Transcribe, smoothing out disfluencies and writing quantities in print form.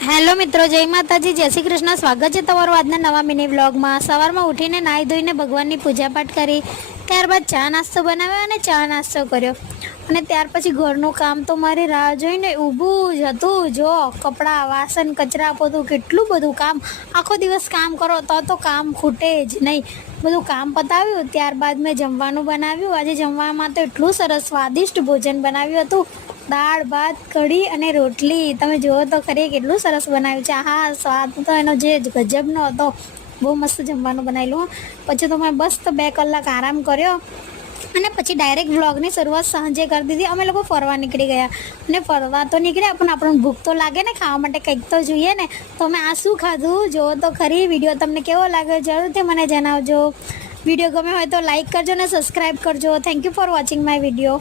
Hello મિત્રો, જય માતાજી, જય શ્રી કૃષ્ણ. સ્વાગત છે તમારું આજના નવા મિની વ્લોગમાં. સવારમાં ઉઠીને નાહી ધોઈને ભગવાનની પૂજાપાઠ કરી, ત્યારબાદ ચા નાસ્તો બનાવ્યો અને ચા નાસ્તો કર્યો. અને ત્યાર પછી ઘરનું કામ તો મારી રાહ જોઈને ઊભું જ હતું. જો કપડાં, વાસણ, કચરા, પોતું, કેટલું બધું કામ. આખો દિવસ કામ કરો તો કામ ખૂટે જ નહીં. બધું કામ પતાવ્યું, ત્યારબાદ મેં જમવાનું બનાવ્યું. આજે જમવામાં તો એટલું સરસ સ્વાદિષ્ટ ભોજન બનાવ્યું હતું. દાળ, ભાત, કઢી અને રોટલી. તમે જુઓ તો ખરી કેટલું સરસ બનાવ્યું છે. હા, સ્વાદ તો એનો જે ગજબનો હતો. બહુ મસ્ત જમવાનું બનાવેલું. પછી તો મેં બસ 2 કલાક આરામ કર્યો અને પછી ડાયરેક્ટ વ્લોગની શરૂઆત સાંજે કરી દીધી. અમે લોકો ફરવા નીકળી ગયા અને ફરવા તો નીકળ્યા પણ આપણને ભૂખ તો લાગે ને, ખાવા માટે કંઈક તો જોઈએ ને. તો અમે આ શું ખાધું જુઓ તો ખરી. વિડીયો તમને કેવો લાગ્યો જરૂરથી મને જણાવજો. વિડીયો ગમે હોય તો લાઈક કરજો અને સબસ્ક્રાઈબ કરજો. Thank you for watching my video.